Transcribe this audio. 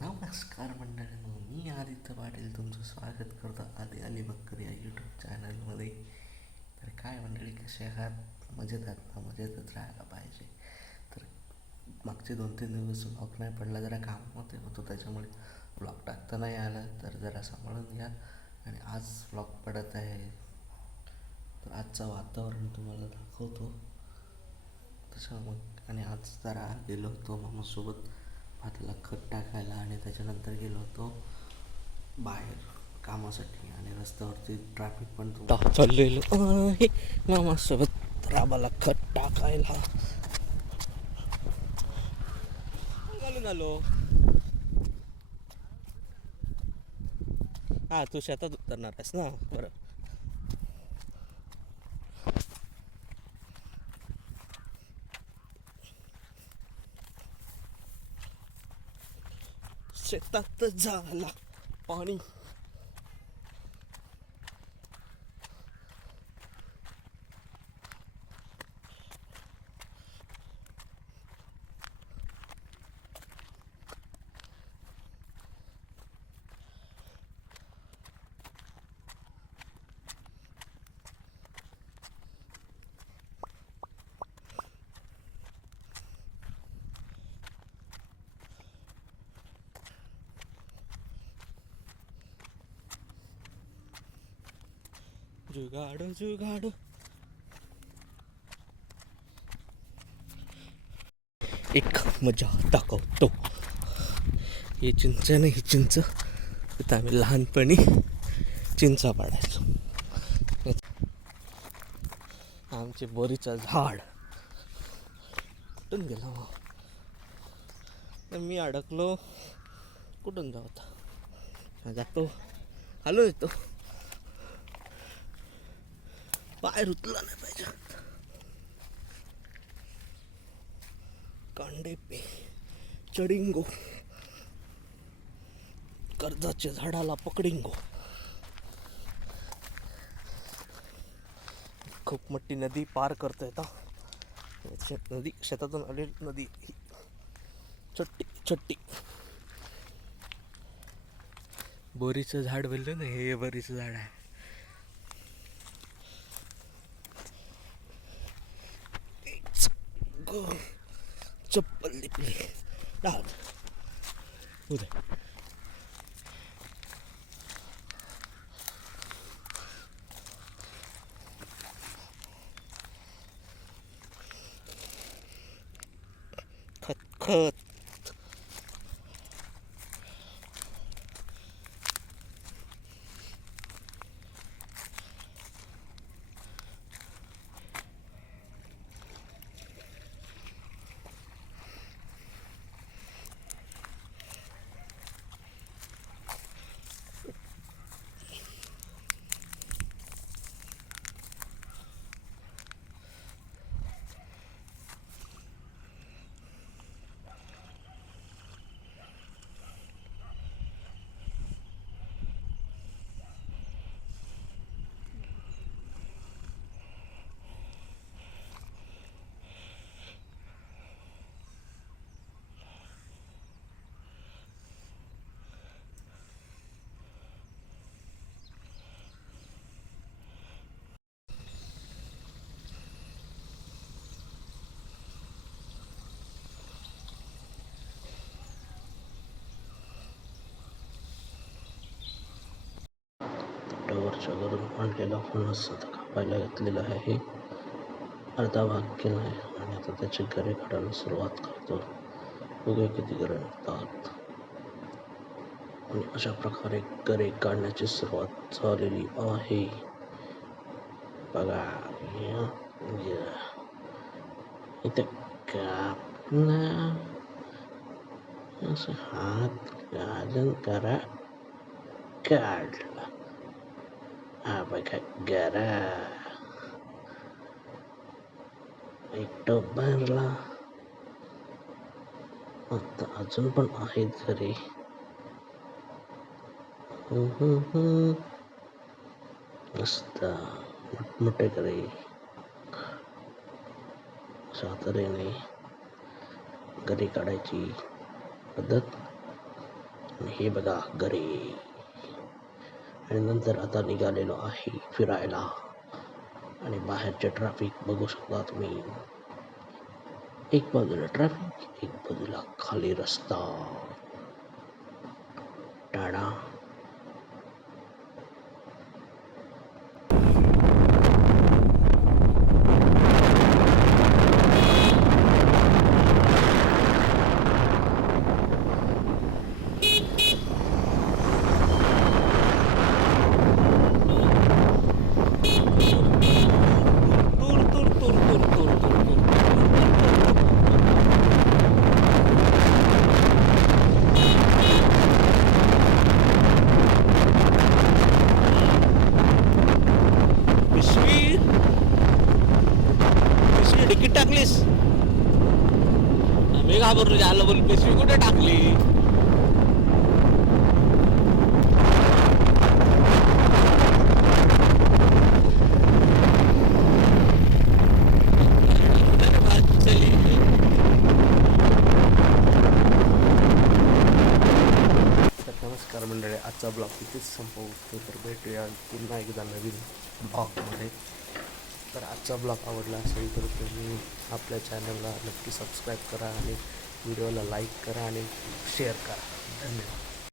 नमस्कार मंडळींनो, मी आदित्य पाटील तुमचं स्वागत करतो आधी अलिबागकर या यूट्यूब चॅनलमध्ये. तर काय मंडळी, कसे आहात? मजेत आहात ना? मजेतच राहायला पाहिजे. तर मागचे 2-3 दिवस व्लॉग नाही पडला, जरा कामामध्ये होतो, त्याच्यामुळे व्लॉग टाकता नाही आला. तर जरा सांभाळून घ्या. आणि आज व्लॉग पडत आहे, तर आजचं वातावरण तुम्हाला दाखवतो तसं मग. आणि आज जरा गेलो होतो मामासोबत भाताला खत टाकायला, आणि त्याच्यानंतर गेलो होतो बाहेर कामासाठी, आणि रस्त्यावरती ट्रॅफिक पण चाललेलो आहे मामासोबत राबाला खत टाकायला. घालून आलो. हां, तू शेतात उतरणार आहेस ना? बरं. शेतात झाला पाणी. जुगाडो जुगाडो. एक मजा दाखवतो. ही चिंच नाही, ही चिंच तिथं आम्ही लहानपणी चिंचा पाडायचो. आमचे बोरीचं झाड कुठून गेला मग? तर मी अडकलो. कुठून जाऊ आता? जातो, हॅलो येतो. पाय रुतला नाही पाहिजे. कांडे पे चढिंगो, कर्जाच्या झाडाला पकडिंगो. खूप मोठी नदी पार करता येता. नदी शेतातून आलेली नदी, छोटी छोटी. बोरीचं झाड बोललो ना, हे बोरीचं झाड आहे. चप्पल लिपली उद्या. खत खत. वरच्या घरून आणलेला फणस आता कापायला घेतलेला आहे. अर्धा भाग केला आहे, आणि आता त्याचे गरे काढायला सुरुवात करतो. बघूया किती गरे निघतात. आणि अशा प्रकारे गरे काढण्याची सुरुवात झालेली आहे. बघा इथे कापणं, असं हात घालून करा, काढला. हा बघा गरा, एक टोप भरला. आता अजून पण आहेत घरी. मस्त मोठमोठे घरी. अशा तऱ्हेने घरी काढायची पद्धत आणि हे बघा घरे. आणि नंतर आता निघालेलो आहे फिरायला. आणि बाहेरचे ट्रॅफिक बघू शकता तुम्ही. एक बाजूला ट्रॅफिक, एक बाजूला खाली रस्ता. टाळा. Tour tour tour tour tour tour tour पिशवी पिशवी डिकीट टाकलीस. मी घाबरलो झालं बोल पिशवी कुठे टाकली. तर नमस्कार मंडळी, आजचा ब्लॉग इथेच संपवतो. तर भेटूया पुन्हा एकदा नवीन ब्लॉगमध्ये. तर आजचा ब्लॉग आवडला असेल तर तुम्ही आपल्या चॅनलला नक्की सबस्क्राईब करा आणि व्हिडिओला लाईक करा आणि शेअर करा. धन्यवाद.